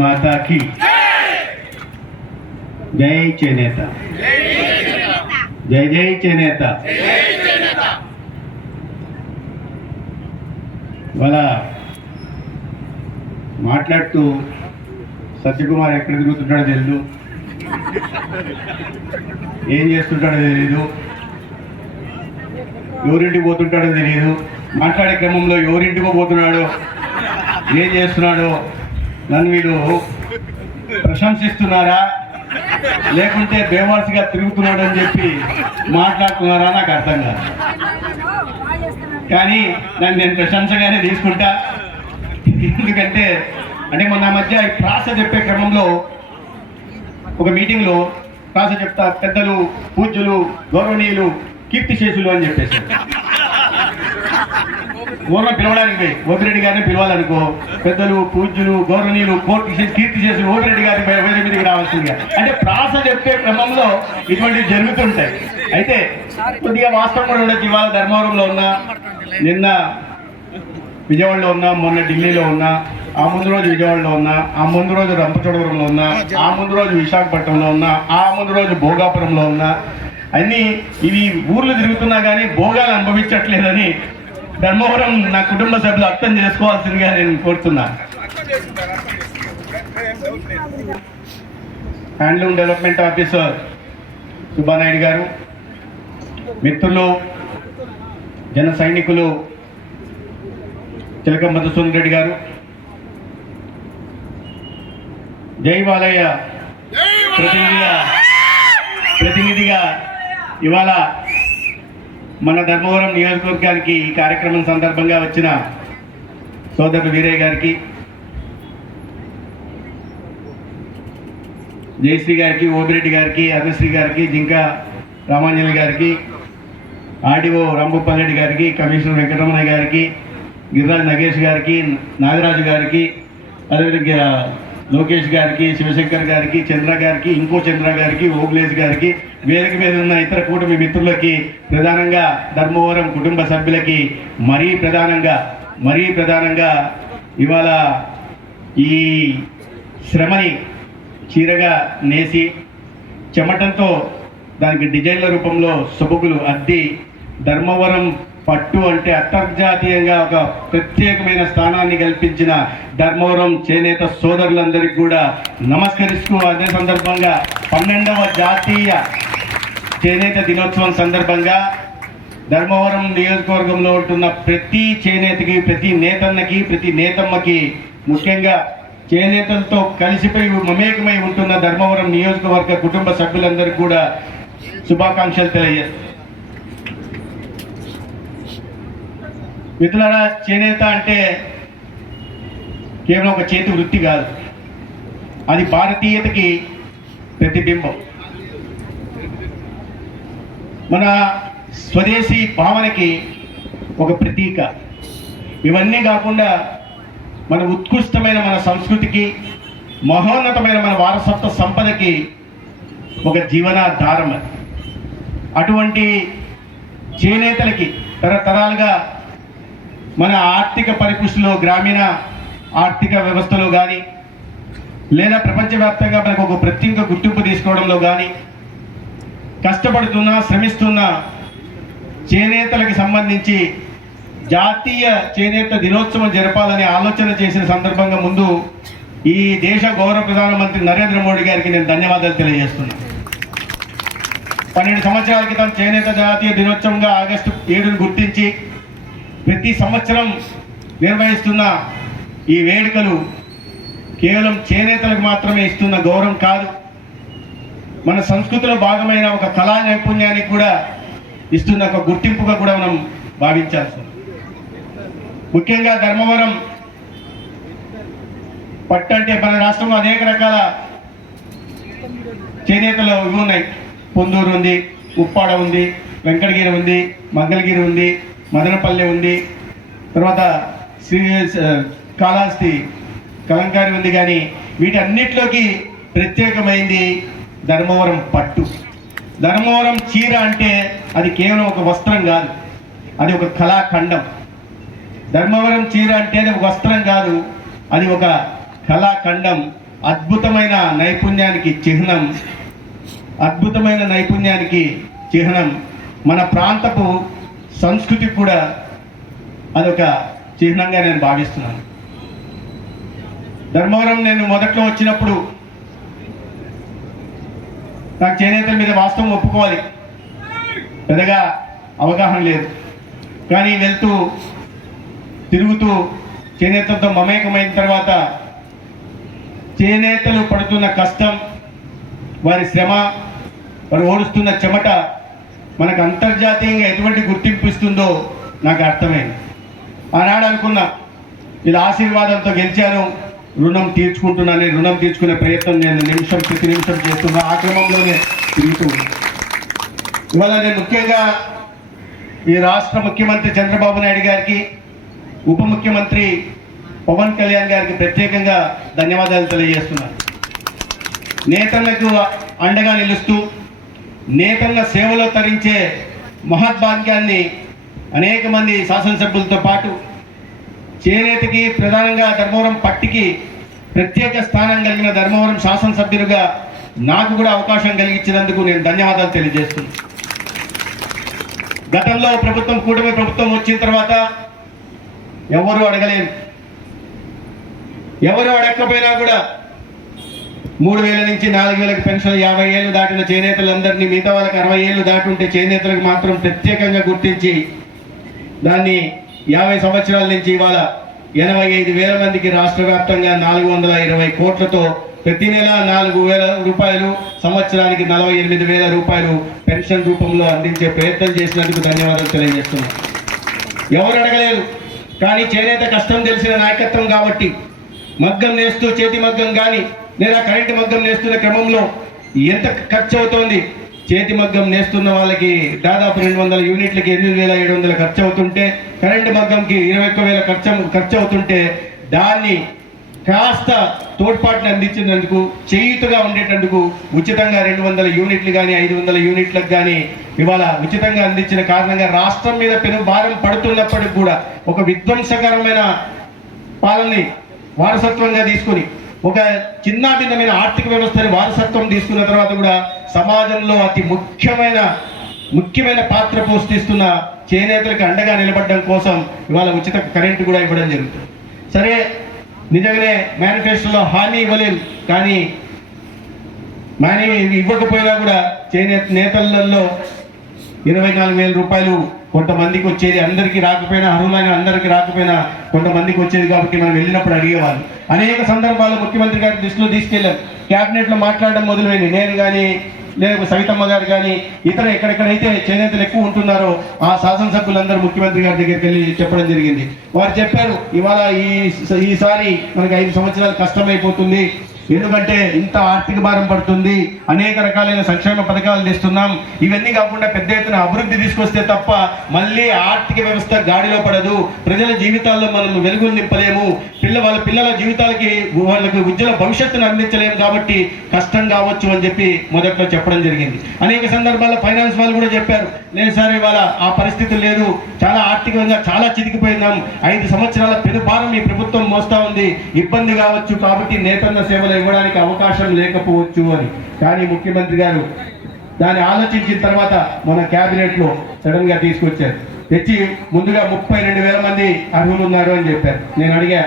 माता की जय చేనేత జై జై చేనేత ఇవాళ మాట్లాడుతూ సత్యకుమార్ ఎక్కడ తిరుగుతుంటాడో తెలియదు, ఏం చేస్తుంటాడో తెలియదు, ఎవరింటికి పోతుంటాడో తెలియదు, మాట్లాడే క్రమంలో ఎవరింటికో పోతున్నాడో ఏం చేస్తున్నాడో నన్ను వీళ్ళు ప్రశంసిస్తున్నారా లేకుంటే బేవార్స్గా తిరుగుతున్నాడు అని చెప్పి మాట్లాడుతున్నారా నాకు అర్థం కాదు. కానీ దాన్ని నేను ప్రశంసగానే తీసుకుంటా. ఎందుకంటే మొన్న మధ్య ఈ ప్రాస చెప్పే క్రమంలో ఒక మీటింగ్లో ప్రాస చెప్తా పెద్దలు పూజ్యులు గౌరవనీయులు కీర్తిశేషులు అని చెప్పేసి ఊర్లో పిలవడానికి పోయి ఓపిరెడ్డి గారిని పిలవాలనుకో, పెద్దలు పూజ్యులు గౌరవనీయులు కీర్తిశేషులు ఓపిరెడ్డి గారి వేరే మీదకి రావాల్సిందిగా. అంటే ప్రాస చెప్పే క్రమంలో ఇటువంటివి జరుగుతుంటాయి. అయితే కొద్దిగా వాస్తవం కూడా ఉండొచ్చు. ఇవాళ ధర్మవరంలో ఉన్నా, నిన్న విజయవాడలో ఉన్నా, మొన్న ఢిల్లీలో ఉన్నా, ఆ ముందు రోజు విజయవాడలో ఉన్నా, ఆ ముందు రోజు రంపచోడవరంలో ఉన్నా, ఆ ముందు రోజు విశాఖపట్నంలో ఉన్నా, ఆ ముందు రోజు భోగాపురంలో ఉన్నా, అన్నీ ఇవి ఊర్లు తిరుగుతున్నా కానీ భోగాలు అనుభవించట్లేదని ధర్మవరం నా కుటుంబ సభ్యులు అర్థం చేసుకోవాల్సిందిగా నేను కోరుతున్నా. హ్యాండ్లూమ్ డెవలప్మెంట్ ఆఫీసర్ సుబ్బానాయుడు గారు, మిత్రులు జన సైనికులు చిలక మధుసూదన్ రెడ్డి గారు, జై బాలయ్య ప్రతినిధిగా ఇవాళ మన ధర్మవరం నియోజకవర్గానికి ఈ కార్యక్రమం సందర్భంగా వచ్చిన సోదరుడు వీరయ్య గారికి, జయశ్రీ గారికి, ఓబిరెడ్డి గారికి, అరుణశ్రీ గారికి, జింకా రామాంజలి గారికి, ఆర్డీఓ రాంభూపాల్ గారికి, కమిషనర్ వెంకటరమణ గారికి, గిరిరాజ్ నగేష్ గారికి, నాగరాజు గారికి, అదేవిధంగా లోకేష్ గారికి, శివశంకర్ గారికి, చంద్ర గారికి, ఇంకో చంద్ర గారికి, ఓగ్లేష్ గారికి, వేదిక మీద ఉన్న ఇతర కూటమి మిత్రులకి, ప్రధానంగా ధర్మవరం కుటుంబ సభ్యులకి మరీ ప్రధానంగా ఇవాళ ఈ శ్రమని చీరగా నేసి చెమటంతో దానికి డిజైన్ల రూపంలో సొబగులు అద్ది ధర్మవరం పట్టు అంటే అంతర్జాతీయంగా ఒక ప్రత్యేకమైన స్థానాన్ని కల్పించిన ధర్మవరం చేనేత సోదరులందరికీ కూడా నమస్కరిస్తూ, అదే సందర్భంగా 12వ జాతీయ చేనేత దినోత్సవం సందర్భంగా ధర్మవరం నియోజకవర్గంలో ఉంటున్న ప్రతి చేనేతకి, ప్రతి నేతన్నకి, ప్రతి నేతమ్మకి, ముఖ్యంగా చేనేతలతో కలిసిపోయి మమేకమై ఉంటున్న ధర్మవరం నియోజకవర్గ కుటుంబ సభ్యులందరికీ కూడా శుభాకాంక్షలు తెలియజేస్తాను. మిత్రులారా, చేనేత అంటే కేవలం ఒక చేతి వృత్తి కాదు, అది భారతీయతకి ప్రతిబింబం, మన స్వదేశీ భావనకి ఒక ప్రతీక. ఇవన్నీ కాకుండా మన ఉత్కృష్టమైన మన సంస్కృతికి, మహోన్నతమైన మన వారసత్వ సంపదకి ఒక జీవనాధారం. అటువంటి చేనేతలకి తరతరాలుగా మన ఆర్థిక పరిపుష్టిలో, గ్రామీణ ఆర్థిక వ్యవస్థలో కానీ, లేదా ప్రపంచవ్యాప్తంగా మనకు ఒక ప్రత్యేక గుర్తింపు తీసుకోవడంలో కానీ కష్టపడుతున్న, శ్రమిస్తున్న చేనేతలకు సంబంధించి జాతీయ చేనేత దినోత్సవం జరపాలని ఆలోచన చేసిన సందర్భంగా ముందు ఈ దేశ గౌరవ ప్రధానమంత్రి నరేంద్ర మోడీ గారికి నేను ధన్యవాదాలు తెలియజేస్తున్నాను. 12 సంవత్సరాల క్రితం చేనేత జాతీయ దినోత్సవంగా ఆగస్టు 7ను గుర్తించి ప్రతి సంవత్సరం నిర్వహిస్తున్న ఈ వేడుకలు కేవలం చేనేతలకు మాత్రమే ఇస్తున్న గౌరవం కాదు, మన సంస్కృతిలో భాగమైన ఒక కళా నైపుణ్యానికి కూడా ఇస్తున్న ఒక గుర్తింపుగా కూడా మనం భావించాల్సి. ముఖ్యంగా ధర్మవరం పట్టు అంటే మన రాష్ట్రంలో అనేక రకాల చేనేతలు ఇవి ఉన్నాయి. పొందూరు ఉంది, ఉప్పాడ ఉంది, వెంకటగిరి ఉంది, మంగళగిరి ఉంది, మదనపల్లె ఉంది, తర్వాత శ్రీ కాళహస్తి కలంకారి ఉంది. కానీ వీటన్నిటిలోకి ప్రత్యేకమైంది ధర్మవరం పట్టు. ధర్మవరం చీర అంటే అది కేవలం ఒక వస్త్రం కాదు, అది ఒక కళాఖండం. ధర్మవరం చీర అంటే అది ఒక వస్త్రం కాదు, అది ఒక కళాఖండం. అద్భుతమైన నైపుణ్యానికి చిహ్నం, అద్భుతమైన నైపుణ్యానికి చిహ్నం. మన ప్రాంతపు సంస్కృతికి కూడా అదొక చిహ్నంగా నేను భావిస్తున్నాను. ధర్మవరం నేను మొదట్లో వచ్చినప్పుడు నాకు చేనేతల మీద వాస్తవం ఒప్పుకోవాలి, పెద్దగా అవగాహన లేదు. కానీ వెళ్తూ తిరుగుతూ చేనేతలతో మమేకమైన తర్వాత చేనేతలు పడుతున్న కష్టం, వారి శ్రమ, వారు ఓడుస్తున్న చెమట మనకు అంతర్జాతీయంగా ఎటువంటి గుర్తింపు ఇస్తుందో నాకు అర్థమైంది. ఆనాడు అనుకున్నా ఇలా ఆశీర్వాదంతో గెలిచాను, రుణం తీర్చుకుంటున్నాను, రుణం తీర్చుకునే ప్రయత్నం నేను ప్రతి నిమిషం చేస్తున్నా. ఆ క్రమంలోనే తిరుగుతూ ఇవాళ నేను ముఖ్యంగా ఈ రాష్ట్ర ముఖ్యమంత్రి చంద్రబాబు నాయుడు గారికి, ఉప ముఖ్యమంత్రి పవన్ కళ్యాణ్ గారికి ప్రత్యేకంగా ధన్యవాదాలు తెలియజేస్తున్నాను. నేతలకు అండగా నిలుస్తూ నేతన్న సేవలో తరించే మహద్భాగ్యాన్ని అనేక మంది శాసనసభ్యులతో పాటు చేనేతకి, ప్రధానంగా ధర్మవరం పట్టికి ప్రత్యేక స్థానం కలిగిన ధర్మవరం శాసనసభ్యులుగా నాకు కూడా అవకాశం కలిగించినందుకు నేను ధన్యవాదాలు తెలియజేస్తున్నాను. గతంలో ప్రభుత్వం, కూటమి ప్రభుత్వం వచ్చిన తర్వాత ఎవరు అడగలేరు, ఎవరు అడగకపోయినా కూడా 3,000 నుంచి 4,000 పెన్షన్, 50 ఏళ్ళు దాటిన చేనేతలందరినీ, మిగతా వాళ్ళకి 60 ఏళ్ళు దాటి ఉంటే చేనేతలకు మాత్రం ప్రత్యేకంగా గుర్తించి దాన్ని 50 సంవత్సరాల నుంచి ఇవాళ 85,000 మందికి రాష్ట్ర వ్యాప్తంగా 420 కోట్లతో ప్రతి నెల 4,000 రూపాయలు, సంవత్సరానికి 48,000 రూపాయలు పెన్షన్ రూపంలో అందించే ప్రయత్నం చేసినందుకు ధన్యవాదాలు తెలియజేస్తున్నాను. ఎవరు అడగలేదు, కానీ చేనేత కష్టం తెలిసిన నాయకత్వం కాబట్టి మగ్గం నేస్తూ, చేతి మగ్గం కానీ లేదా కరెంటు మగ్గం నేస్తున్న క్రమంలో ఎంత ఖర్చు అవుతోంది, చేతి మగ్గం నేస్తున్న వాళ్ళకి దాదాపు 200 యూనిట్లకి 8,700 ఖర్చు అవుతుంటే, కరెంటు మగ్గంకి 21,000 ఖర్చు అవుతుంటే దాన్ని కాస్త తోడ్పాటుని అందించినందుకు, చేయుతగా ఉండేటందుకు ఉచితంగా 200 యూనిట్లు కానీ 500 యూనిట్లకు కానీ ఇవాళ ఉచితంగా అందించిన కారణంగా రాష్ట్రం మీద పెను భారం పడుతున్నప్పటికి కూడా ఒక విధ్వంసకరమైన పాలనని వారసత్వంగా తీసుకుని, ఒక చిన్న భిన్నమైన ఆర్థిక వ్యవస్థని వారసత్వం తీసుకున్న తర్వాత కూడా సమాజంలో అతి ముఖ్యమైన పాత్ర పోషిస్తున్న చేనేతలకు అండగా నిలబడడం కోసం ఇవాళ ఉచిత కరెంటు కూడా ఇవ్వడం జరుగుతుంది. సరే, నిజంగానే మేనిఫెస్టోలో హామీ ఇవ్వలేదు, కానీ ఇవ్వకపోయినా కూడా చేనేత నేతలలో 24,000 రూపాయలు కొంతమందికి వచ్చేది, అందరికీ రాకపోయినా, అర్హులైన అందరికీ రాకపోయినా కొంతమందికి వచ్చేది. కాబట్టి మనం వెళ్ళినప్పుడు అడిగేవాళ్ళు. అనేక సందర్భాల్లో ముఖ్యమంత్రి గారి దృష్టిలో తీసుకెళ్ళాం, క్యాబినెట్లో మాట్లాడడం మొదలుపెట్టి నేను కానీ లేదా సవితమ్మ గారు కానీ ఇతర ఎక్కడెక్కడైతే చేనేతలు ఎక్కువ ఉంటున్నారో ఆ శాసనసభ్యులందరూ ముఖ్యమంత్రి గారి దగ్గరికి వెళ్ళి చెప్పడం జరిగింది. వారు చెప్పారు, ఇవాళ ఈసారి మనకి 5 సంవత్సరాలు కష్టమైపోతుంది, ఎందుకంటే ఇంత ఆర్థిక భారం పడుతుంది, అనేక రకాలైన సంక్షేమ పథకాలు తెస్తున్నాం, ఇవన్నీ కాకుండా పెద్ద ఎత్తున అభివృద్ధి తీసుకొస్తే తప్ప మళ్ళీ ఆర్థిక వ్యవస్థ గాడిలో పడదు, ప్రజల జీవితాల్లో మనం వెలుగులు నింపలేము, వాళ్ళ పిల్లల జీవితాలకి వాళ్ళకి ఉజ్వల భవిష్యత్తును అందించలేము, కాబట్టి కష్టం కావచ్చు అని చెప్పి మొదట్లో చెప్పడం జరిగింది. అనేక సందర్భాల్లో ఫైనాన్స్ వాళ్ళు కూడా చెప్పారు, లేదు సార్ ఇవాళ ఆ పరిస్థితి లేదు, చాలా ఆర్థికంగా చాలా చితికిపోయినాం, 5 సంవత్సరాల పెను భారం ఈ ప్రభుత్వం మోస్తా ఉంది, ఇబ్బంది కావచ్చు, కాబట్టి నేతన్న సేవలు ఇవ్వడానికి అవకాశం లేకపోవచ్చు అని. కానీ ముఖ్యమంత్రి గారు దాన్ని ఆలోచించిన తర్వాత మన క్యాబినెట్లో సడన్ గా తీసుకొచ్చారు, తెచ్చి ముందుగా 32,000 మంది అర్హులు ఉన్నారు అని చెప్పారు. నేను అడిగా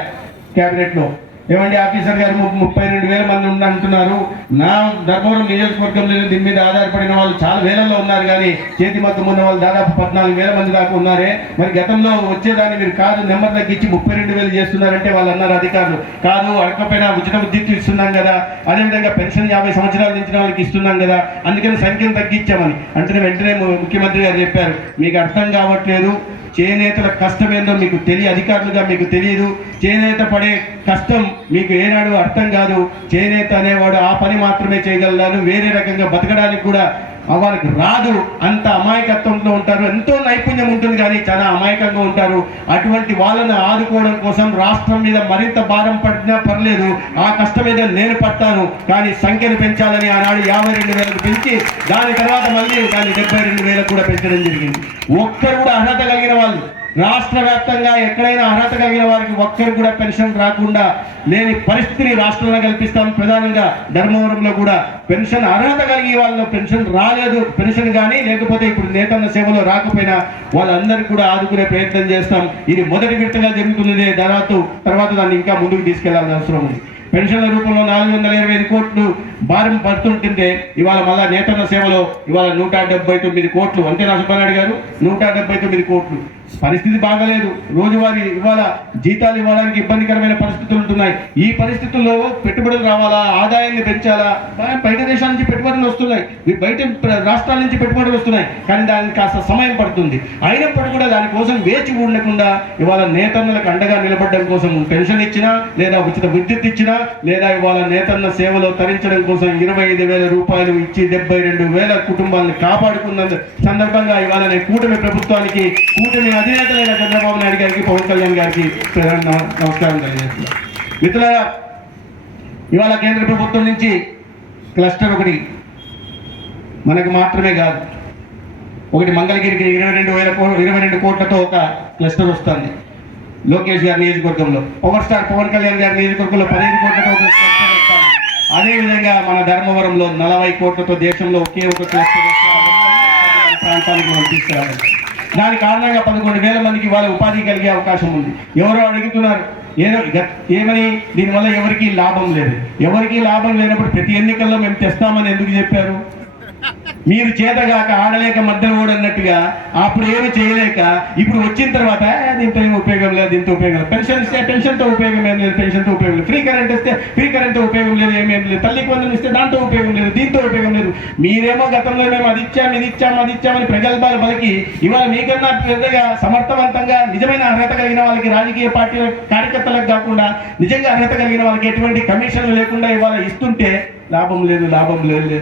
క్యాబినెట్లో, ఏమండి ఆఫీసర్ గారు 32,000 మంది అంటున్నారు, నా ధర్మవరం నియోజకవర్గంలో దీని మీద ఆధారపడిన వాళ్ళు చాలా వేలలో ఉన్నారు, కానీ చేతి మగ్గం ఉన్న వాళ్ళు దాదాపు 14,000 మంది దాకా ఉన్నారే, మరి గతంలో వచ్చేదాన్ని మీరు కాదు నెంబర్ తగ్గించి 32,000 చేస్తున్నారంటే వాళ్ళు అన్నారు అధికారులు, కాదు అడగకపోయినా ఉచిత విద్యుత్ ఇస్తున్నాం కదా, అదేవిధంగా పెన్షన్ 50 సంవత్సరాలు నుంచి వాళ్ళకి ఇస్తున్నాం కదా, అందుకని సంఖ్యను తగ్గించామని. అంటే వెంటనే ముఖ్యమంత్రి గారు చెప్పారు, మీకు అర్థం కావట్లేదు, చేనేతల కష్టం ఏందో మీకు అధికారులుగా మీకు తెలియదు, చేనేత పడే కష్టం మీకు ఏనాడు అర్థం కాదు, చేనేత అనేవాడు ఆ పని మాత్రమే చేయగలడు, వేరే రకంగా బతకడానికి కూడా వాళ్ళకి రాదు, అంత అమాయకత్వంలో ఉంటారు. ఎంతో నైపుణ్యం ఉంటుంది కానీ చాలా అమాయకంగా ఉంటారు. అటువంటి వాళ్ళని ఆదుకోవడం కోసం రాష్ట్రం మీద మరింత భారం పడినా పర్లేదు, ఆ కష్టం మీద నేను పడతాను, కానీ సంఖ్యను పెంచాలని ఆనాడు 52,000 పెంచి దాని తర్వాత మళ్ళీ దాన్ని 72,000 కూడా పెంచడం జరిగింది. ఒక్కరు కూడా అర్హత కలిగిన వాళ్ళు, రాష్ట్ర వ్యాప్తంగా ఎక్కడైనా అర్హత కలిగిన వారికి ఒక్కరు కూడా పెన్షన్ రాకుండా లేని పరిస్థితిని రాష్ట్రంలో కల్పిస్తాం. ప్రధానంగా ధర్మవరంలో కూడా పెన్షన్ అర్హత కలిగే వాళ్ళ పెన్షన్ రాలేదు, పెన్షన్ కానీ లేకపోతే ఇప్పుడు నేతన్న సేవలో రాకపోయినా వాళ్ళందరికీ కూడా ఆదుకునే ప్రయత్నం చేస్తాం. ఇది మొదటి విడతగా జరుగుతున్నదే, తర్వాత దాన్ని ఇంకా ముందుకు తీసుకెళ్లాల్సిన అవసరం ఉంది. పెన్షన్ల రూపంలో 425 కోట్లు భారం పడుతుంటే ఇవాళ మళ్ళా నేతన్న సేవలో ఇవాళ 179 కోట్లు, అంతేనా సుబ్బారెడ్డి గారు? 179 కోట్లు. పరిస్థితి బాగలేదు. రోజువారీ ఇవాళ జీతాలు ఇవ్వడానికి ఇబ్బందికరమైన పరిస్థితులు ఉంటున్నాయి. ఈ పరిస్థితుల్లో పెట్టుబడులు రావాలా, ఆదాయాన్ని పెంచాలా, బయట దేశాల నుంచి పెట్టుబడులు వస్తున్నాయి, బయట రాష్ట్రాల నుంచి పెట్టుబడులు వస్తున్నాయి, కానీ దానికి కాస్త సమయం పడుతుంది. అయినప్పటికీ కూడా దానికోసం వేచి ఉండకుండా ఇవాళ నేతన్నలకు అండగా నిలబడడం కోసం పెన్షన్ ఇచ్చినా, లేదా ఉచిత విద్యుత్ ఇచ్చినా, లేదా ఇవాళ నేతన్న సేవలో తరించడం కోసం 25,000 రూపాయలు ఇచ్చి 72,000 కుటుంబాలను కాపాడుకున్న సందర్భంగా ఇవాళ నేను కూటమి ప్రభుత్వానికి, కూటమి అధినేతలైన చంద్రబాబు నాయుడు గారికి, పవన్ కళ్యాణ్ గారికి నమస్కారం తెలియజేస్తున్నాను. మిత్రులారా, ఇవాళ కేంద్ర ప్రభుత్వం నుంచి క్లస్టర్ ఒకటి మనకు మాత్రమే కాదు, ఒకటి మంగళగిరికి 22 కోట్లతో ఒక క్లస్టర్ వస్తుంది. లోకేష్ గారి నియోజకవర్గంలో, పవర్ స్టార్ పవన్ కళ్యాణ్ గారి నియోజకవర్గంలో 15 కోట్లతో ఒక క్లస్టర్ వస్తుంది. అదేవిధంగా మన ధర్మవరంలో 40 కోట్లతో దేశంలో ఒకే ఒక క్లస్టర్ ప్రాంతానికి మనం తీసుకురావాలి. దాని కారణంగా 11,000 మందికి వాళ్ళ ఉపాధి కలిగే అవకాశం ఉంది. ఎవరో అడుగుతున్నారు ఏమని, దీనివల్ల ఎవరికి లాభం లేదు. ఎవరికి లాభం లేనప్పుడు ప్రతి ఎన్నికల్లో మేము తెస్తామని ఎందుకు చెప్పారు? మీరు చేతగాక ఆడలేక మధ్యలో కూడా అన్నట్టుగా అప్పుడు ఏమి చేయలేక ఇప్పుడు వచ్చిన తర్వాత దీంతో ఏమి ఉపయోగం లేదు, దీంతో ఉపయోగం లేదు. పెన్షన్ ఇస్తే పెన్షన్తో ఉపయోగం ఏం లేదు, పెన్షన్తో ఉపయోగం లేదు. ఫ్రీ కరెంట్ ఇస్తే ఫ్రీ కరెంట్తో ఉపయోగం లేదు, ఏమేమి లేదు. తల్లికి వందనం ఇస్తే దాంతో ఉపయోగం లేదు, దీంతో ఉపయోగం లేదు. మీరేమో గతంలో మేము అది ఇచ్చామని ప్రగల్భాలు పలికి ఇవాళ మీకన్నా పెద్దగా సమర్థవంతంగా నిజమైన అర్హత కలిగిన వాళ్ళకి, రాజకీయ పార్టీల కార్యకర్తలకు కాకుండా నిజంగా అర్హత కలిగిన వాళ్ళకి ఎటువంటి కమిషన్లు లేకుండా ఇవాళ ఇస్తుంటే లాభం లేదు.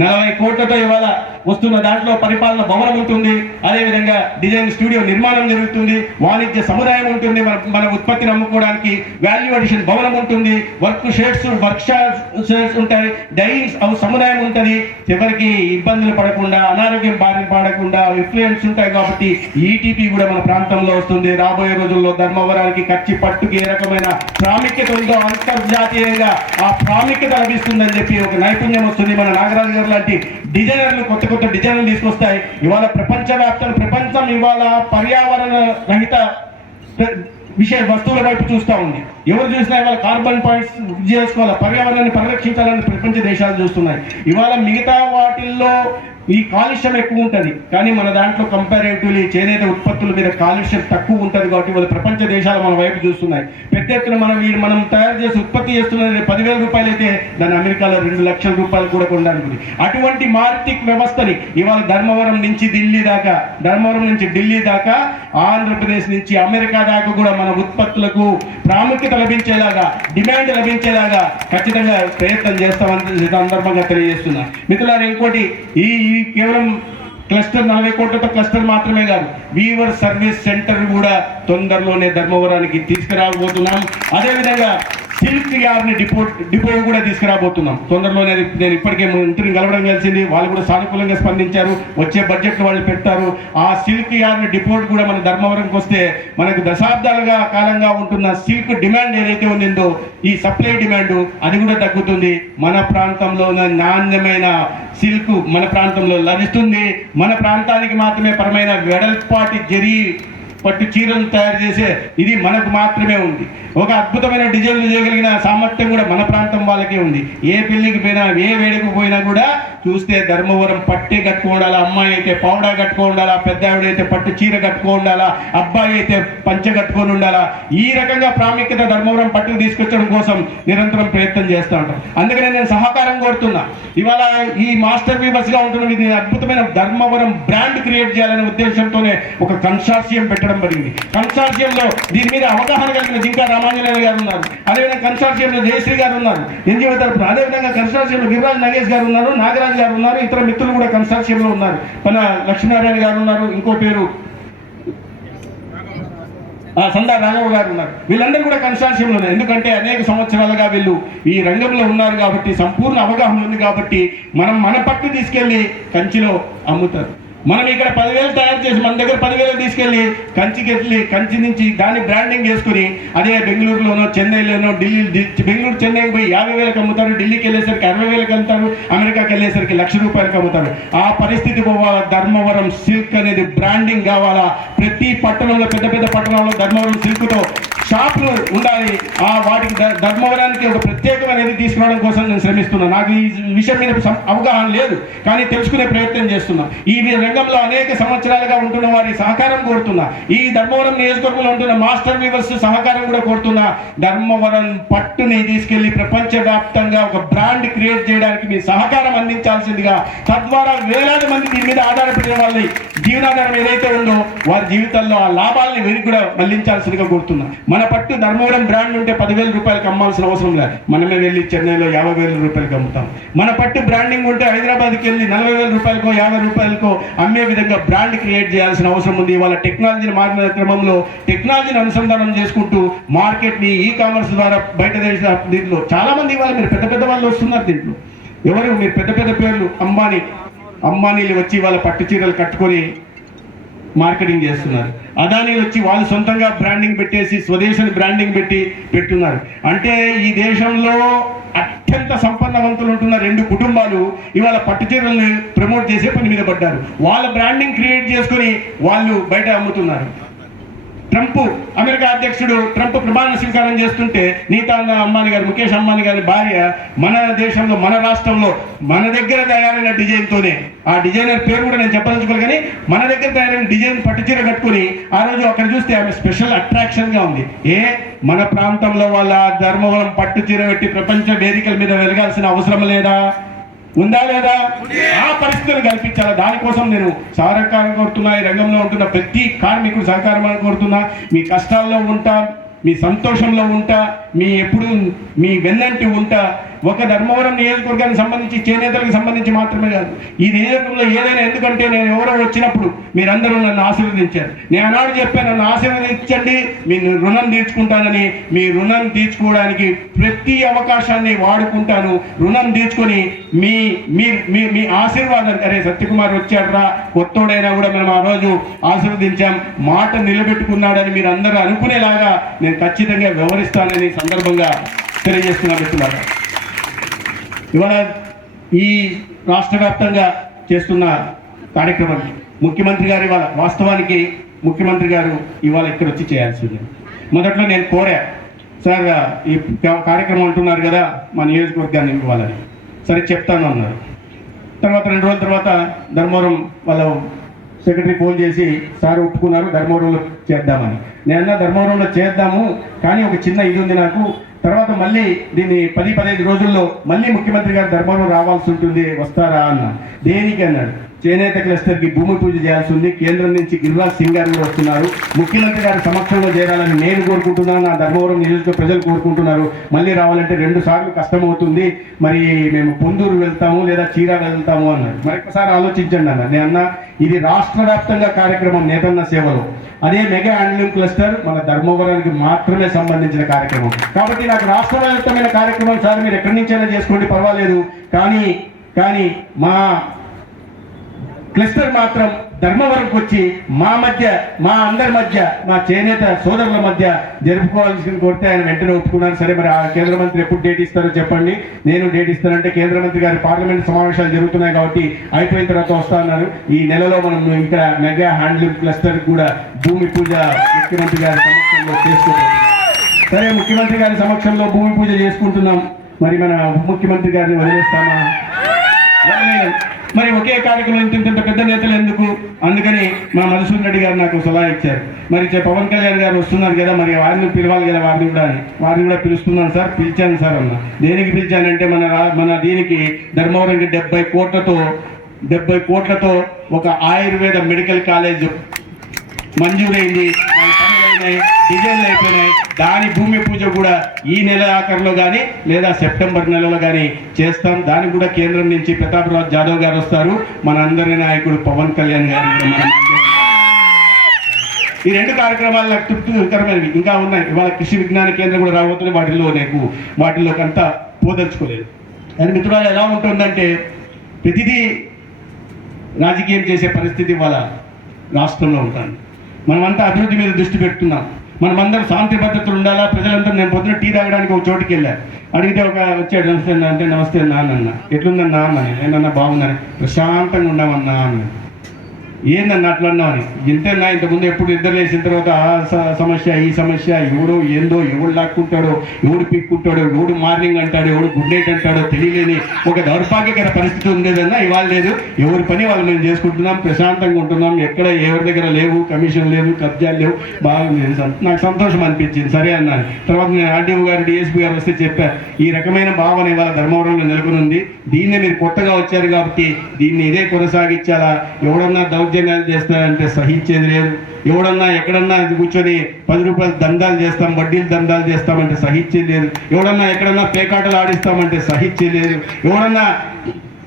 40 కోట్లతో ఇవాళ వస్తున్న దాంట్లో పరిపాలన భవనం ఉంటుంది, అదేవిధంగా డిజైన్ స్టూడియో నిర్మాణం జరుగుతుంది, వాణిజ్య సముదాయం ఉంటుంది, మన ఉత్పత్తిని అమ్ముకోవడానికి వాల్యూ అడిషన్ భవనం ఉంటుంది, వర్క్ షాప్స్ ఉంటాయి, డైనింగ్ హౌస్ సముదాయం ఉంటుంది. చివరికి ఇబ్బందులు పడకుండా, అనారోగ్యం బారిన పడకుండా ఇన్ఫ్లుయెన్స్ ఉంటాయి. కాబట్టి ఈటీపీ కూడా మన ప్రాంతంలో వస్తుంది. రాబోయే రోజుల్లో ధర్మవరానికి కచ్చి పట్టుకి ఏ రకమైన ప్రాముఖ్యత ఉందో అంతర్జాతీయంగా ఆ ప్రాముఖ్యత లభిస్తుందని చెప్పి ఒక నైపుణ్యం వస్తుంది. మన నాగరాజు గారు లాంటి డిజైనర్లు కొత్త డిజైన్లు తీసుకొస్తాయి. ఇవాళ ప్రపంచం ఇవాళ పర్యావరణ రహిత వస్తువుల వైపు చూస్తూ ఉంది. ఎవరు చూసినా ఇవాళ కార్బన్ పాయింట్స్ చేసుకోవాలి, పర్యావరణాన్ని పరిరక్షించాలని ప్రపంచ దేశాలు చూస్తున్నాయి. ఇవాళ మిగతా వాటిల్లో ఈ కాలుష్యం ఎక్కువ ఉంటుంది, కానీ మన దాంట్లో కంపారేటివ్లీ చేనేత ఉత్పత్తుల మీద కాలుష్యం తక్కువ ఉంటుంది. కాబట్టి వాళ్ళ ప్రపంచ దేశాలు మన వైపు చూస్తున్నాయి. పెద్ద ఎత్తున మనం తయారు చేసి ఉత్పత్తి చేస్తున్నది 10,000 రూపాయలు అయితే దాన్ని అమెరికాలో 2 లక్షల రూపాయలు కూడా కొనడానికి. అటువంటి మార్కెట్ వ్యవస్థని ఇవాళ ధర్మవరం నుంచి ఢిల్లీ దాకా, ఆంధ్రప్రదేశ్ నుంచి అమెరికా దాకా కూడా మన ఉత్పత్తులకు ప్రాముఖ్యత లభించేలాగా, డిమాండ్ లభించేలాగా ఖచ్చితంగా ప్రయత్నం చేస్తామని సందర్భంగా తెలియజేస్తున్నా. మిత్రులారా, ఇంకోటి ఈ కేవలం క్లస్టర్ 40 కోట్లతో క్లస్టర్ మాత్రమే కాదు, వీవర్ సర్వీస్ సెంటర్ కూడా తొందరలోనే ధర్మవరానికి తీసుకురాబోతున్నాం. అదేవిధంగా సిల్క్ యార్డ్ని డిపో కూడా తీసుకురాబోతున్నాం తొందరలోనే. నేను ఇప్పటికే మంత్రిని కలవడం కలిసింది, వాళ్ళు కూడా సానుకూలంగా స్పందించారు. వచ్చే బడ్జెట్ వాళ్ళు పెట్టారు. ఆ సిల్క్ యార్డ్ డిపో కూడా మన ధర్మవరంకి వస్తే మనకు దశాబ్దాలుగా కాలంగా ఉంటున్న సిల్క్ డిమాండ్ ఏదైతే ఉందో, ఈ సప్లై డిమాండ్ అది కూడా తగ్గుతుంది. మన ప్రాంతంలో నాణ్యమైన సిల్క్ మన ప్రాంతంలో లభిస్తుంది. మన ప్రాంతానికి మాత్రమే పరమైన వెడల్పాటి జరీ పట్టు చీరలు తయారు చేసే ఇది మనకు మాత్రమే ఉంది. ఒక అద్భుతమైన డిజైన్లు చేయగలిగిన సామర్థ్యం కూడా మన ప్రాంతం వాళ్ళకే ఉంది. ఏ పెళ్లికి పోయినా, ఏ వేడుకు పోయినా కూడా చూస్తే ధర్మవరం పట్టే కట్టుకో ఉండాలా, అమ్మాయి అయితే పౌడా కట్టుకో ఉండాలా, పెద్ద ఆవిడైతే పట్టు చీర కట్టుకో ఉండాలా, అబ్బాయి అయితే పంచె కట్టుకొని ఉండాలా. ఈ రకంగా ప్రాముఖ్యత ధర్మవరం పట్టుకు తీసుకొచ్చడం కోసం నిరంతరం ప్రయత్నం చేస్తూ ఉంటాం. అందుకనే నేను సహకారం కోరుతున్నా. ఇవాళ ఈ మాస్టర్ వీవర్స్ గా ఉంటున్న ఇది అద్భుతమైన ధర్మవరం బ్రాండ్ క్రియేట్ చేయాలనే ఉద్దేశంతోనే ఒక కన్సార్షియం పెట్టడం జరిగింది. కన్సార్షియంలో దీని మీద అవగాహన కలిగిన జింకా రామాంజనేయ గారు ఉన్నారు, అదేవిధంగా కన్సార్షియంలో జయశ్రీ గారు ఉన్నారు ఎన్జిఓ తరఫున, అదేవిధంగా కన్సార్షియంలో గిరిరాజ్ నగేష్ గారు ఉన్నారు, నాగరాజ్ నాగరాజు గారు ఉన్నారు, ఇతర మిత్రులు కూడా కన్సార్షియంలో ఉన్నారు. మన లక్ష్మీనారాయణ గారు ఉన్నారు, ఇంకో పేరు సందా రాఘవ గారు ఉన్నారు. వీళ్ళందరూ కూడా కన్సార్షియంలో ఉన్నారు. ఎందుకంటే అనేక సంవత్సరాలుగా వీళ్ళు ఈ రంగంలో ఉన్నారు కాబట్టి, సంపూర్ణ అవగాహన ఉంది కాబట్టి మన పట్టు తీసుకెళ్ళి కంచిలో అమ్ముతారు. మనం ఇక్కడ 10,000 తయారు చేసి మన దగ్గర 10,000 తీసుకెళ్ళి కంచి నుంచి దాన్ని బ్రాండింగ్ చేసుకుని అదే బెంగళూరులోనో చెన్నైలోనో బెంగళూరు చెన్నైకి పోయి 50,000కి అమ్ముతారు, ఢిల్లీకి వెళ్ళేసరికి 60,000కి అమ్ముతారు, అమెరికాకి వెళ్ళేసరికి ₹1,00,000 అమ్ముతారు. ఆ పరిస్థితి పోవాలా. ధర్మవరం సిల్క్ అనేది బ్రాండింగ్ కావాలా. ప్రతి పట్టణంలో, పెద్ద పెద్ద పట్టణంలో ధర్మవరం సిల్క్తో షాపులు ఉండాలి. వాటికి ధర్మవరానికి ఒక ప్రత్యేకమైనది తీసుకురావడం కోసం నేను శ్రమిస్తున్నాను. నాకు ఈ విషయం మీద అవగాహన లేదు, కానీ తెలుసుకునే ప్రయత్నం చేస్తున్నా. ఈ రంగంలో అనేక సంవత్సరాలుగా ఉంటున్న వారి సహకారం కోరుతున్నా. ఈ ధర్మవరం నియోజకవర్గంలో ఉంటున్న మాస్టర్ వీవర్స్ సహకారం కూడా కోరుతున్నా. ధర్మవరం పట్టుని తీసుకెళ్లి ప్రపంచవ్యాప్తంగా ఒక బ్రాండ్ క్రియేట్ చేయడానికి మీ సహకారం అందించాల్సిందిగా, తద్వారా వేలాది మంది దీని మీద ఆధారపడిన వాళ్ళని జీవనాధారం ఏదైతే ఉందో వారి జీవితాల్లో ఆ లాభాలని వీరికి కూడా మళ్లించాల్సిందిగా కోరుతున్నా. మన పట్టు ధర్మవరం బ్రాండ్ ఉంటే ₹10,000 అమ్మాల్సిన అవసరం లేదు. మనమే వెళ్ళి చెన్నైలో ₹50,000 అమ్ముతాం. మన పట్టు బ్రాండింగ్ ఉంటే హైదరాబాద్కి వెళ్ళి ₹40,000కో ₹50,000కో అమ్మే విధంగా బ్రాండ్ క్రియేట్ చేయాల్సిన అవసరం ఉంది. వాళ్ళ టెక్నాలజీని మారిన క్రమంలో టెక్నాలజీని అనుసంధానం చేసుకుంటూ మార్కెట్ని ఈ కామర్స్ ద్వారా బయట దేశ దీంట్లో చాలా మంది ఇవాళ మీరు పెద్ద పెద్ద వాళ్ళు వస్తున్నారు. దీంట్లో ఎవరు మీరు పెద్ద పెద్ద పేర్లు అంబానీలు వచ్చి వాళ్ళ పట్టు చీరలు కట్టుకొని మార్కెటింగ్ చేస్తున్నారు. అదానీలు వచ్చి వాళ్ళు సొంతంగా బ్రాండింగ్ పెట్టేసి స్వదేశాన్ని బ్రాండింగ్ పెట్టున్నారు. అంటే ఈ దేశంలో అత్యంత సంపన్నవంతులు ఉంటున్న 2 కుటుంబాలు ఇవాళ పట్టు చీరల్ని ప్రమోట్ చేసే పని మీద పడ్డారు. వాళ్ళ బ్రాండింగ్ క్రియేట్ చేసుకుని వాళ్ళు బయట అమ్ముతున్నారు. అమెరికా అధ్యక్షుడు ట్రంప్ ప్రమాణ స్వీకారం చేస్తుంటే నీతా అంబానీ గారు, ముఖేష్ అంబానీ గారి భార్య మన దేశంలో, మన రాష్ట్రంలో, మన దగ్గర తయారైన డిజైన్తోనే, ఆ డిజైనర్ పేరు కూడా నేను చెప్పదలుచుకోవాలి, కానీ మన దగ్గర తయారైన డిజైన్ పట్టుచీర కట్టుకుని ఆ రోజు అక్కడ చూస్తే ఆమె స్పెషల్ అట్రాక్షన్గా ఉంది. మన ప్రాంతంలో వాళ్ళ ధర్మవరం పట్టుచీర పెట్టి ప్రపంచ వేదికల మీద వెలగాల్సిన అవసరం లేదా? ఉందా లేదా? ఆ పరిస్థితులు కల్పించాలా. దానికోసం నేను సహకారం కోరుతున్నా. ఈ రంగంలో ఉంటున్న ప్రతి కార్మికుడు సహకారం కోరుతున్నా. మీ కష్టాల్లో ఉంటా, మీ సంతోషంలో ఉంటా, ఎప్పుడు మీ వెన్నంటి ఉంటా. ఒక ధర్మవరం నియోజకవర్గానికి సంబంధించి, చేనేతలకు సంబంధించి మాత్రమే కాదు, ఈ నియోజకవర్గంలో ఏదైనా, ఎందుకంటే నేను ఎవరో వచ్చినప్పుడు మీరందరూ నన్ను ఆశీర్వదించారు. నేను ఆనాడు చెప్పాను, నన్ను ఆశీర్వదించండి, మీ రుణం తీర్చుకుంటానని. మీ రుణం తీర్చుకోవడానికి ప్రతి అవకాశాన్ని వాడుకుంటాను. రుణం తీర్చుకొని మీ ఆశీర్వాదాన్ని, అరే సత్యకుమార్ వచ్చాడ్రా, కొత్తోడైనా కూడా మనం ఆ రోజు ఆశీర్వదించాం, మాట నిలబెట్టుకున్నాడని మీరు అందరూ అనుకునేలాగా నేను ఖచ్చితంగా వ్యవహరిస్తానని సందర్భంగా తెలియజేస్తున్నా. మిత్రులారా, ఇవాళ ఈ రాష్ట్ర వ్యాప్తంగా చేస్తున్న కార్యక్రమాన్ని ముఖ్యమంత్రి గారు ఇవాళ, వాస్తవానికి ముఖ్యమంత్రి గారు ఇవాళ ఇక్కడ వచ్చి చేయాల్సింది. మొదట్లో నేను కోరా, సార్ ఈ కార్యక్రమం అంటున్నారు కదా మా నియోజకవర్గాన్ని ఇవ్వాలని. సరే చెప్తాను అన్నారు. తర్వాత 2 రోజుల తర్వాత ధర్మవరం వాళ్ళ సెక్రటరీ ఫోన్ చేసి, సార్ ఒప్పుకున్నారు ధర్మవరంలో చేద్దామని. నేను ధర్మవరంలో చేద్దాము, కానీ ఒక చిన్న ఇది ఉంది నాకు, తర్వాత మళ్ళీ దీన్ని 10-15 రోజుల్లో మళ్ళీ ముఖ్యమంత్రి గారు ధర్మవరం రావాల్సి ఉంటుంది, వస్తారా అన్న. దేనికి అన్నాడు, చేనేత క్లస్టర్కి భూమి పూజ చేయాల్సి ఉంది, కేంద్రం నుంచి గిరిరాజ్ సింగ్ గారు కూడా వస్తున్నారు, ముఖ్యమంత్రి గారి సమక్షంలో చేరాలని నేను కోరుకుంటున్నాను, నా ధర్మవరం నియోజక ప్రజలు కోరుకుంటున్నారు. మళ్ళీ రావాలంటే 2 సార్లు కష్టమవుతుంది, మరి మేము పొందూరు వెళ్తాము లేదా చీరాల వెళ్తాము అన్నాడు. మరొకసారి ఆలోచించండి అన్న. నేను అన్నా, ఇది రాష్ట్ర వ్యాప్తంగా కార్యక్రమం నేతన్న సేవలో. అదే మెగా హ్యాండ్లూమ్ క్లస్టర్ మన ధర్మవరానికి మాత్రమే సంబంధించిన కార్యక్రమం కాబట్టి నాకు రాష్ట్ర వ్యాప్తమైన కార్యక్రమం సార్ మీరు ఎక్కడి నుంచైనా చేసుకోండి పర్వాలేదు, కానీ మా క్లస్టర్ మాత్రం ధర్మవరంకి వచ్చి మా అందరి మధ్య, మా చేనేత సోదరుల మధ్య జరుపుకోవాల్సింది కోరితే ఆయన వెంటనే ఒప్పుకున్నాను. సరే మరి ఆ కేంద్ర మంత్రి ఎప్పుడు డేట్ ఇస్తారో చెప్పండి, నేను డేట్ ఇస్తానంటే కేంద్ర మంత్రి గారి పార్లమెంట్ సమావేశాలు జరుగుతున్నాయి కాబట్టి అయిపోయిన తర్వాత వస్తా అన్నారు. ఈ నెలలో మనం ఇక్కడ మెగా హ్యాండ్లూమ్ క్లస్టర్ కూడా భూమి పూజ ముఖ్యమంత్రి గారి సమక్షంలో చేసుకుంటున్నాం. సరే ముఖ్యమంత్రి గారి సమక్షంలో భూమి పూజ చేసుకుంటున్నాం, మరి మన ఉప ముఖ్యమంత్రి గారిని వదిలేస్తామా? మరి ఒకే కార్యక్రమం ఇంత పెద్ద నేతలు ఎందుకు? అందుకని మా మధుసూదన్ రెడ్డి గారు నాకు సలహా ఇచ్చారు, మరి పవన్ కళ్యాణ్ గారు వస్తున్నారు కదా, మరి వారిని పిలవాలి కదా, వారిని కూడా పిలుస్తున్నాను సార్. పిలిచాను సార్ అన్న. దేనికి పిలిచానంటే మన దీనికి ధర్మవరంకి 70 కోట్లతో ఒక ఆయుర్వేద మెడికల్ కాలేజ్ మంజూరైంది, దాని పనులు అయినాయి, డిజైన్లు అయిపోయినాయి. దాని భూమి పూజ కూడా ఈ నెల ఆఖరిలో కానీ లేదా సెప్టెంబర్ నెలలో కానీ చేస్తాం. దానికి కూడా కేంద్రం నుంచి ప్రతాప్రావు జాదవ్ గారు వస్తారు, మన అందరి నాయకుడు పవన్ కళ్యాణ్ గారు కూడా మన ఈ రెండు కార్యక్రమాలు నాకు తృప్తికరమైనవి. ఇంకా ఉన్నాయి. ఇవాళ కృషి విజ్ఞాన కేంద్రం కూడా రాబోతుంది. వాటిలోకి అంతా పోదలుచుకోలేదు. కానీ మిత్రులు ఎలా ఉంటుందంటే ప్రతిదీ రాజకీయం చేసే పరిస్థితి వాళ్ళ రాష్ట్రంలో ఉంటుంది. మనమంతా అభివృద్ధి మీద దృష్టి పెడుతున్నాం. మనమందరం శాంతి భద్రతలు ఉండాలా. ప్రజలందరూ నేను పొద్దున టీ తాగడానికి ఒక చోటుకి వెళ్ళా. అడిగితే ఒక వచ్చాడు, నమస్తే అంటే నమస్తే నాన్న, ఎట్లుందన్నా అన్న, నేనన్నా బాగుందని, ప్రశాంతంగా ఉన్నామన్నా అన్న. ఏందన్న అట్లా అన్నామని, ఇంతేనా ఇంతకుముందు ఎప్పుడు నిద్ర లేచిన తర్వాత ఆ సమస్య ఈ సమస్య, ఎవడో ఏందో, ఎవడు లాక్కుంటాడో, ఎవడు పీక్కుంటాడో, ఎవడు మార్నింగ్ అంటాడో, ఎవడు గుడ్ నైట్ అంటాడో తెలియలేని ఒక దౌర్భాగ్యకర పరిస్థితి ఉండేదన్నా. ఇవాళ లేదు. ఎవరి పని వాళ్ళు మేము చేసుకుంటున్నాం, ప్రశాంతంగా ఉంటున్నాం. ఎక్కడ ఎవరి దగ్గర లేవు, కమిషన్ లేదు, కబ్జాలు లేవు. బాగుంది, నాకు సంతోషం అనిపించింది. సరే అన్నాను. తర్వాత నేను ఆర్డీఓ గారు, డిఎస్పీ గారు వస్తే చెప్పారు, ఈ రకమైన భావన ఇవాళ ధర్మవరంలో నెలకొని ఉంది. దీన్నే మీరు కొత్తగా వచ్చారు కాబట్టి దీన్ని ఇదే కొనసాగించాలా. ఎవడన్నా దౌర్జన్యాలు చేస్తారంటే సహించేది లేదు. ఎవడన్నా ఎక్కడన్నా కూర్చొని 10 రూపాయలు దందాలు చేస్తాం, వడ్డీలు దందాలు చేస్తామంటే సహించేది లేదు. ఎవడన్నా ఎక్కడన్నా పేకాటలు ఆడిస్తామంటే సహించేది లేదు. ఎవడన్నా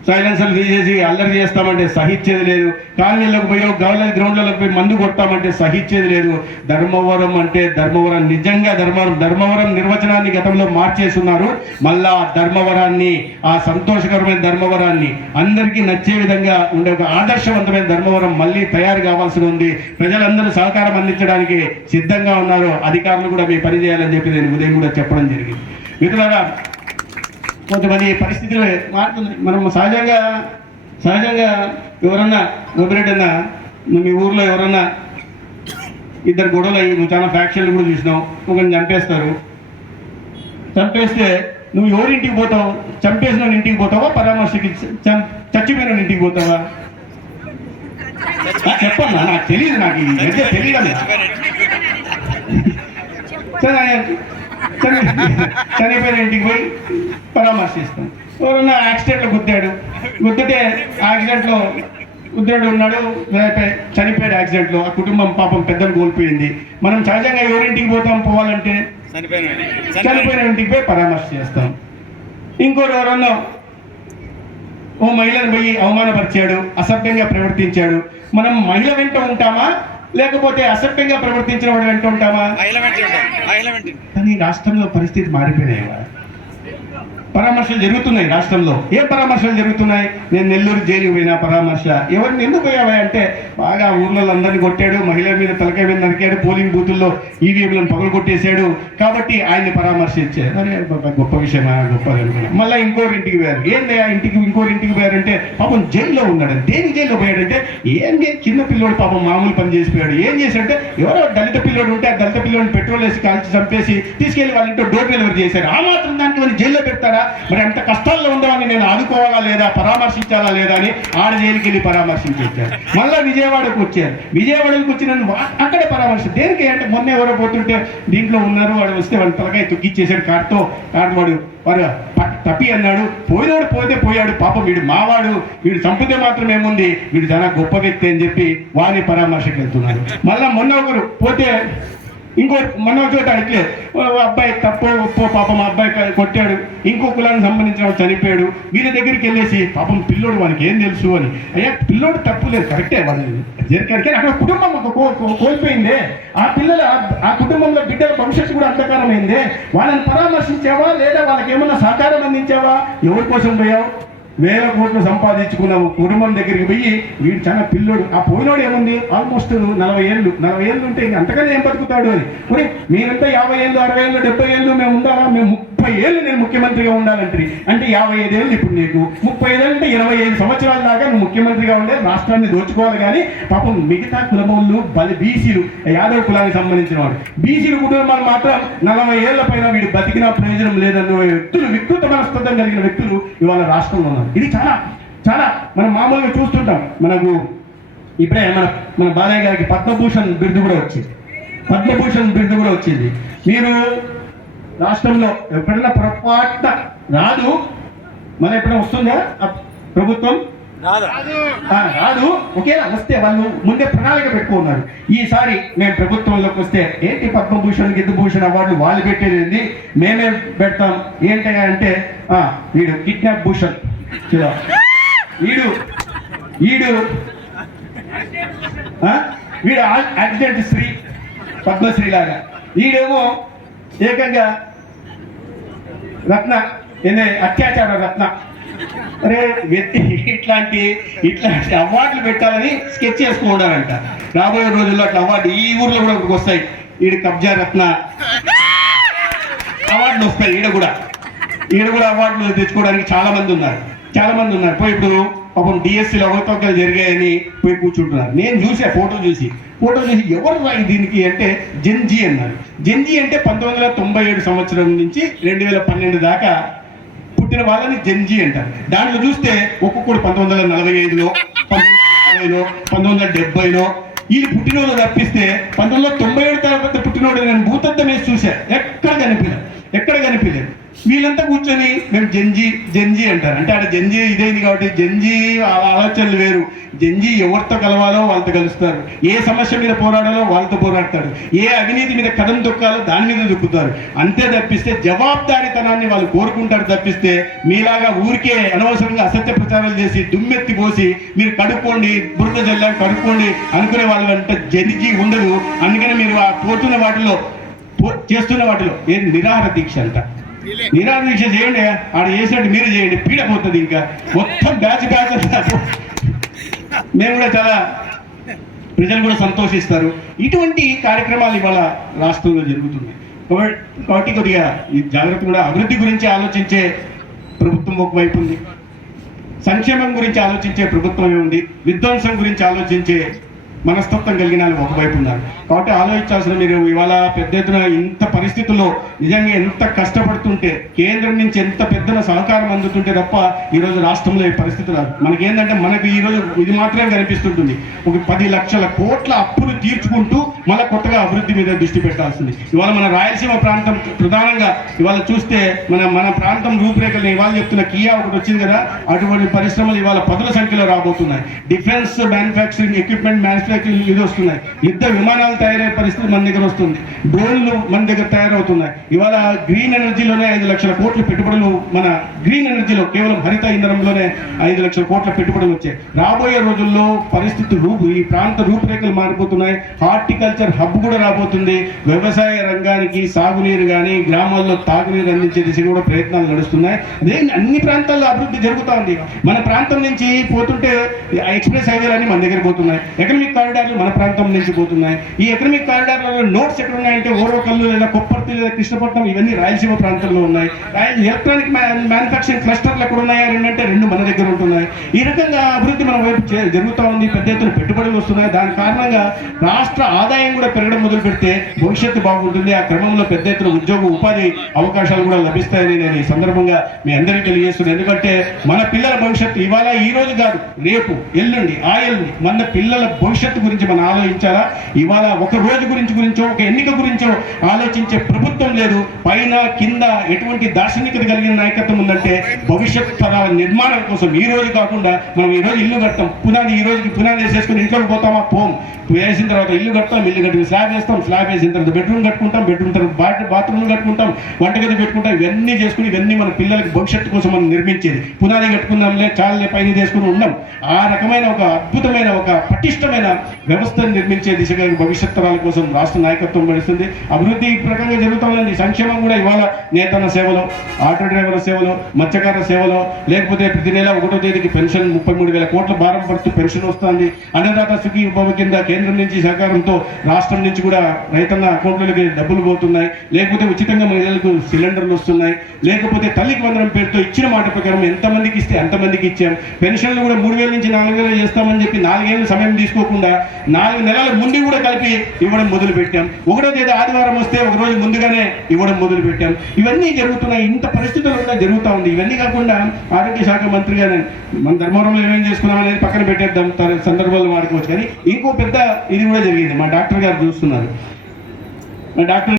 సైలెన్సర్లు తీసేసి అల్లరి చేస్తామంటే సహించేది లేదు. కాలనీలకు పోయి గవర్నర్ గ్రౌండ్లకు పోయి మందు కొడతామంటే సహించేది లేదు. ధర్మవరం అంటే ధర్మవరం, నిజంగా ధర్మవరం నిర్వచనాన్ని గతంలో మార్చేస్తున్నారు. మళ్ళా ధర్మవరాన్ని, ఆ సంతోషకరమైన ధర్మవరాన్ని, అందరికీ నచ్చే విధంగా ఉండే ఒక ఆదర్శవంతమైన ధర్మవరం మళ్ళీ తయారు కావాల్సి ఉంది. ప్రజలందరూ సహకారం అందించడానికి సిద్ధంగా ఉన్నారు. అధికారులు కూడా మీ పని చేయాలని చెప్పి నేను ఉదయం కూడా చెప్పడం జరిగింది. మిత్రులారా, కొంతమంది పరిస్థితులు మారుతున్నాయి. మనం సహజంగా ఎవరన్నా గోపిరెడ్డి అన్న, నువ్వు మీ ఊర్లో ఎవరన్నా ఇద్దరు గొడవలు అయ్యి, నువ్వు చాలా ఫ్యాక్షన్లు కూడా చూసినావు, ఒకరిని చంపేస్తారు. చంపేస్తే నువ్వు ఎవరింటికి పోతావు? చంపేసిన ఇంటికి పోతావా, పరామర్శకి చచ్చిపోయిన ఇంటికి పోతావా? చెప్పన్నా, నాకు తెలియదు. నాకు ఈ మధ్య తెలియదు. చనిపోయిన ఇంటికి పోయి పరామర్శిస్తాం. ఎవరన్నా యాక్సిడెంట్లో గుద్దితే యాక్సిడెంట్లో గుద్దాడు ఉన్నాడు, చనిపోయాడు యాక్సిడెంట్లో. ఆ కుటుంబం పాపం పెద్దలు కోల్పోయింది. మనం సహజంగా ఎవరింటికి పోవాలంటే చనిపోయిన ఇంటికి పోయి పరామర్శ చేస్తాం. ఇంకోటి ఎవరన్నా ఓ మహిళను పోయి అవమానపరిచాడు, అసభ్యంగా ప్రవర్తించాడు, మనం మహిళ వెంట ఉంటామా లేకపోతే అసభ్యంగా ప్రవర్తించిన వాడు వెంట ఉంటామా? కానీ రాష్ట్రంలో పరిస్థితి మారిపోయినాయి. పరామర్శలు జరుగుతున్నాయి రాష్ట్రంలో. ఏ పరామర్శలు జరుగుతున్నాయి? నేను నెల్లూరు జైలుకి పోయినా పరామర్శ. ఎవరిని ఎందుకు పోయావా అంటే, బాగా ఊర్లో అందరినీ కొట్టాడు, మహిళల మీద తలకాయ మీద నరికాడు, పోలింగ్ బూతుల్లో ఈవీఎంలను పగలు కొట్టేశాడు కాబట్టి ఆయన్ని పరామర్శించారు. అరే గొప్ప విషయమా, గొప్పది అనుకున్నా. మళ్ళీ ఇంకోరింటికి పోయారు. ఏందయ్యా ఇంకోరింటికి పోయారంటే, పాపం జైల్లో ఉన్నాడు. దేనికి జైల్లో పోయాడంటే, ఏంటి చిన్న పిల్లోడు పాపం మామూలు పని చేసిపోయాడు. ఏం చేశాడంటే, ఎవరో దళిత పిల్లోడు ఉంటే ఆ దళిత పిల్లోడిని పెట్రోల్ వేసి కాల్చి చంపేసి తీసుకెళ్లి వాళ్ళ ఇంట్లో డోర్ డెలివరీ చేశారు. ఆ మాత్రం దానికి మరి జైల్లో పెడతారా? మరి అంత కష్టాల్లో ఉండవని నేను ఆదుకోవాలా లేదా, పరామర్శించాలా లేదా అని ఆడ జైలుకి వెళ్ళి పరామర్శించారు. మళ్ళీ విజయవాడకు వచ్చారు. విజయవాడకు వచ్చి నన్ను అక్కడే పరామర్శ. దేనికి అంటే, మొన్న ఎవరో పోతుంటే దీంట్లో ఉన్నారు, వాడు వస్తే వాడు తలకాయ తొక్కిచ్చేసాడు కారుతో. వాడు తప్పి అన్నాడు. పోయినోడు పోయాడు, పాపం వీడు మావాడు, వీడు చంపితే మాత్రం ఏముంది, వీడు చాలా గొప్ప వ్యక్తి అని చెప్పి వారిని పరామర్శకు వెళ్తున్నారు. మళ్ళీ మొన్న ఒకరు పోతే ఇంకో మన చోట ఇట్లే అబ్బాయి తప్పో ఒప్పో పాపం అబ్బాయి కొట్టాడు, ఇంకో కులానికి సంబంధించిన వాడు చనిపోయాడు. వీళ్ళ దగ్గరికి వెళ్ళేసి పాపం పిల్లోడు వానికి ఏం తెలుసు అని. అయ్యా పిల్లోడు తప్పు లేదు, కరెక్టే, వాళ్ళు జరిగారు. అక్కడ కుటుంబం కోల్పోయిందే. ఆ పిల్లలు, ఆ కుటుంబంలో బిడ్డల భవిష్యత్తు కూడా అంధకారమైందే. వాళ్ళని పరామర్శించావా లేదా వాళ్ళకి ఏమన్నా సహకారం అందించావా? ఎవరి కోసం పోయావు? 1000 కోట్లు సంపాదించుకున్న కుటుంబం దగ్గరికి పోయి వీడు చాలా పిల్లోడు. ఆ పోయినోడు ఏముంది, ఆల్మోస్ట్ 40 ఏళ్ళు ఉంటే ఇంక అంతకన్నా ఏం బతుకుతాడు అని. మరి మీరంతా 50 ఏళ్ళు 60 ఏళ్ళు 70 ఏళ్ళు మేము ఉండాలా? మేము 30 ఏళ్ళు నేను ముఖ్యమంత్రిగా ఉండాలంటే, అంటే 55 ఏళ్ళు ఇప్పుడు నీకు, 35 ఏళ్ళు అంటే 25 సంవత్సరాల దాకా నువ్వు ముఖ్యమంత్రిగా ఉండే రాష్ట్రాన్ని దోచుకోవాలి. కానీ పాపం మిగతా కులమోళ్ళు బీసీలు, యాదవ్ కులానికి సంబంధించిన వాడు, బీసీలు కుటుంబాలు మాత్రం 40 ఏళ్ల పైన వీడు బతికినా ప్రయోజనం లేదన్న వ్యక్తులు, వికృత మనస్తత్వం కలిగిన వ్యక్తులు ఇవాళ రాష్ట్రంలో ఉన్నారు. ఇది చాలా చాలా మనం మామూలుగా చూస్తుంటాం. మనకు ఇప్పుడే మన బాలయ్య గారికి పద్మభూషణ్ బిరుదు కూడా వచ్చింది. మీరు రాష్ట్రంలో ఎప్పుడైనా పొరపాటున రాదు, మన ఎప్పుడైనా వస్తుందా ప్రభుత్వం? రాదు. ఒకేలా వస్తే వాళ్ళు ముందే ప్రణాళిక పెట్టుకున్నారు. ఈసారి మేము ప్రభుత్వంలోకి వస్తే ఏంటి పద్మభూషణ్ గిద్దుభూషణ్ అవార్డులు వాళ్ళు పెట్టేది మేమే పెడతాం ఏంటి అంటే వీడు కిడ్నాప్ భూషణ్, వీడు వీడు వీడు యాక్సిడెంట్ శ్రీ పద్మశ్రీ లాగా, వీడేమో ఏకంగా రత్న అత్యాచార రత్న. అరే ఇట్లాంటి అవార్డులు పెట్టాలని స్కెచ్ చేసుకుంటారంట. రాబోయే రోజుల్లో అట్లా అవార్డు ఈ ఊర్లో కూడా వస్తాయి. ఈడు కబ్జా రత్న అవార్డులు వస్తాయి. ఈడ కూడా అవార్డులు తెచ్చుకోవడానికి చాలా మంది ఉన్నారు. పోయి ఇప్పుడు పాపం డిఎస్సీలో అవకతవకలు జరిగాయని పోయి కూర్చుంటున్నారు. నేను చూసా ఫోటో చూసి ఎవరు రాయి దీనికి అంటే జెన్జీ అన్నారు. జెన్జీ అంటే 1997 సంవత్సరం నుంచి 2012 దాకా పుట్టిన వాళ్ళని జెన్జీ అంటారు. దాంట్లో చూస్తే ఒక్కొక్కడు 1945లో 1950లో 1970లో వీళ్ళు పుట్టినోళ్ళు తప్పిస్తే 1997 తర్వాత పుట్టినోడు నేను భూతద్దం వేసి చూసా, ఎక్కడ కనిపించలేదు. వీళ్ళంతా కూర్చొని మేము జెన్జీ అంటారు. అంటే ఆడ జెన్జీ ఇదేంది కాబట్టి జెన్జీ ఆలోచనలు వేరు. జెన్జీ ఎవరితో కలవాలో వాళ్ళతో కలుస్తారు, ఏ సమస్య మీద పోరాడాలో వాళ్ళతో పోరాడతారు, ఏ అవినీతి మీద కదం తొక్కాలో దాని మీద దొక్కుతారు. అంతే తప్పిస్తే జవాబుదారీతనాన్ని వాళ్ళు కోరుకుంటారు తప్పిస్తే మీలాగా ఊరికే అనవసరంగా అసత్య ప్రచారాలు చేసి దుమ్మెత్తి పోసి మీరు కడుక్కోండి బురద జల్లాన్ని కడుక్కోండి అనుకునే వాళ్ళు అంటే జెన్జీ ఉండదు. అందుకని మీరు ఆ చేస్తున్న వాటిలో ఏది నిరాహార దీక్ష అంట. నిరాహార దీక్ష చేయండి, ఆడ చేసినట్టు మీరు చేయండి, పీడపోతుంది. ఇంకా మొత్తం బ్యాచ్ మేము కూడా చాలా ప్రజలు కూడా సంతోషిస్తారు. ఇటువంటి కార్యక్రమాలు ఇవాళ రాష్ట్రంలో జరుగుతున్నాయి కాబట్టి కొద్దిగా ఈ జాగ్రత్త కూడా అభివృద్ధి గురించి ఆలోచించే ప్రభుత్వం ఒకవైపు ఉంది, సంక్షేమం గురించి ఆలోచించే ప్రభుత్వం ఉంది, విధ్వంసం గురించి ఆలోచించే మనస్తత్వం కలిగిన వాళ్ళు ఒకవైపు ఉన్నారు. కాబట్టి ఆలోచించాల్సిన మీరు ఇవాళ పెద్ద ఎత్తున ఇంత పరిస్థితుల్లో నిజంగా ఎంత కష్టపడుతుంటే కేంద్రం నుంచి ఎంత పెద్ద సహకారం అందుతుంటే తప్ప ఈరోజు రాష్ట్రంలో ఈ పరిస్థితి రాదు. మనకేంటంటే మనకు ఈరోజు ఇది మాత్రమే కనిపిస్తుంటుంది, ఒక 10 లక్షల కోట్ల అప్పులు తీర్చుకుంటూ మళ్ళీ కొత్తగా అభివృద్ధి మీద దృష్టి పెట్టాల్సింది. ఇవాళ మన రాయలసీమ ప్రాంతం ప్రధానంగా ఇవాళ చూస్తే మన ప్రాంతం రూపురేఖలు ఇవాళ చెప్తున్న కియా ఒకటి వచ్చింది కదా, అటువంటి పరిశ్రమలు ఇవాళ 10ల సంఖ్యలో రాబోతున్నాయి. డిఫెన్స్ మ్యానుఫ్యాక్చరింగ్ ఎక్విప్మెంట్ మ్యానుఫ్యాక్చరింగ్ ఇది వస్తున్నాయి. యుద్ధ విమానాలు తయారయ్యే పరిస్థితి మన దగ్గర వస్తుంది, డ్రోన్లు మన దగ్గర తయారవుతున్నాయి. ఇవాళ గ్రీన్ ఎనర్జీలోనే 5 లక్షల కోట్ల పెట్టుబడులు, మన గ్రీన్ ఎనర్జీలో కేవలం హరిత ఇంధనంలోనే 5 లక్షల కోట్ల పెట్టుబడులు వచ్చాయి. రాబోయే రోజుల్లో పరిస్థితి ఈ ప్రాంత రూపురేఖలు మారిపోతున్నాయి. హార్టికల్చర్ హబ్ కూడా రాబోతుంది. వ్యవసాయ రంగానికి సాగునీరు కానీ గ్రామాల్లో తాగునీరు అందించే దిశగా కూడా ప్రయత్నాలు నడుస్తున్నాయి. అదే అన్ని ప్రాంతాల్లో అభివృద్ధి జరుగుతూ ఉంది. మన ప్రాంతం నుంచి పోతుంటే ఎక్స్ప్రెస్ హైవేలన్నీ మన దగ్గర పోతున్నాయి, ఎకనామిక్ కారిడార్లు మన ప్రాంతం నుంచి పోతున్నాయి. ఈ ఎకనామిక్ కారిడార్లలో నోట్స్ ఎక్కడ ఉన్నాయంటే ఓరోకల్లు లేదా కొప్పర్తి లేదా కృష్ణపట్నం ఇవన్నీ రాయలసీమ ప్రాంతంలో ఉన్నాయి. ఎలక్ట్రానిక్ మ్యానుఫ్యాక్చరింగ్ క్లస్టర్లు ఎక్కడ ఉన్నాయా అంటే 2 మన దగ్గర ఉంటున్నాయి. ఈ రకంగా అభివృద్ధి మన వైపు జరుగుతూ ఉంది. పెద్ద ఎత్తున పెట్టుబడులు వస్తున్నాయి. దాని కారణంగా రాష్ట్ర ఆదాయం కూడా పెరగడం మొదలు పెడితే భవిష్యత్తు బాగుంటుంది. ఆ క్రమంలో పెద్ద ఎత్తున ఉద్యోగ ఉపాధి అవకాశాలు కూడా లభిస్తాయని నేను ఈ సందర్భంగా మీ అందరికీ తెలియజేస్తున్నాను. ఎందుకంటే మన పిల్లల భవిష్యత్తు ఇవాళ ఈ రోజు కాదు, రేపు ఎల్లుండి మన పిల్లల భవిష్యత్తు గురించి మనం ఆలోచించాలా. ఇవాళ ఒక రోజు గురించో ఒక ఎన్నిక గురించో ఆలోచించే ప్రభుత్వం లేదు. పైన కింద ఎటువంటి దార్శనికత కలిగిన నాయకత్వం ఉందంటే భవిష్యత్ తరాల నిర్మాణం కోసం ఈ రోజు కాకుండా మనం ఈ రోజు ఇల్లు కడతాం, ఈ రోజుకి పునాది వేసేసుకుని ఇంట్లోకి పోతామా, వేసిన తర్వాత ఇల్లు కట్టి స్లాబ్ వేస్తాం, స్లాబ్ వేసిన తర్వాత బెడ్రూమ్ కట్టుకుంటాం, బెడ్రూమ్ తర్వాత బాత్రూమ్లు కట్టుకుంటాం, వంటగది పెట్టుకుంటాం. ఇవన్నీ చేసుకుని ఇవన్నీ మన పిల్లలకి భవిష్యత్తు కోసం మనం నిర్మించేది. పునాది కట్టుకుందాంలే చాలే పైన చేసుకుని ఉన్నాం. ఆ రకమైన ఒక అద్భుతమైన ఒక పటిష్టమైన వ్యవస్థను నిర్మించే దిశగా భవిష్యత్ తరాల కోసం రాష్ట్ర నాయకత్వం నడుస్తుంది. అభివృద్ధి ఈ ప్రకారంగా జరుగుతుంది. సంక్షేమం కూడా ఇవాళ నేతన్న సేవలో, ఆటో డ్రైవర్ల సేవలో, మత్స్యకార సేవలో, లేకపోతే ప్రతి నెల 1వ తేదీకి పెన్షన్ 33,000 కోట్ల భారం పడుతూ పెన్షన్ వస్తుంది. అన్నదాత సుఖీ ఉప కింద కేంద్రం నుంచి సహకారంతో రాష్ట్రం నుంచి కూడా రైతన్న అకౌంట్లకి డబ్బులు పోతున్నాయి. లేకపోతే ఉచితంగా మహిళలకు సిలిండర్లు వస్తున్నాయి. లేకపోతే తల్లికి వందనం పేరుతో ఇచ్చిన మాట ప్రకారం ఎంతమందికి ఇస్తే అంతమందికి ఇచ్చాం. పెన్షన్లు కూడా 3,000 నుంచి 4,000 చేస్తామని చెప్పి 4 ఏళ్ళు సమయం తీసుకోకుండా 4 నెలల ముందు కూడా కలిపి ఇవ్వడం మొదలు పెట్టాం. 1వ తేదీ ఆదివారం వస్తే ఒక రోజు ముందుగానే ఇవ్వడం మొదలు పెట్టాం. ఇవన్నీ జరుగుతున్నాయి. ఇంత పరిస్థితులు కూడా జరుగుతూ ఉంది. ఇవన్నీ కాకుండా ఆరోగ్య శాఖ మంత్రిగా మన ధర్మవరంలో ఏమేం చేసుకున్నాం అనేది పక్కన పెట్టేద్దాం, సందర్భాలు వాడుకోవచ్చు. కానీ ఇంకో పెద్ద ఇది కూడా జరిగింది. మా డాక్టర్ గారు చూస్తున్నారు. మా డాక్టర్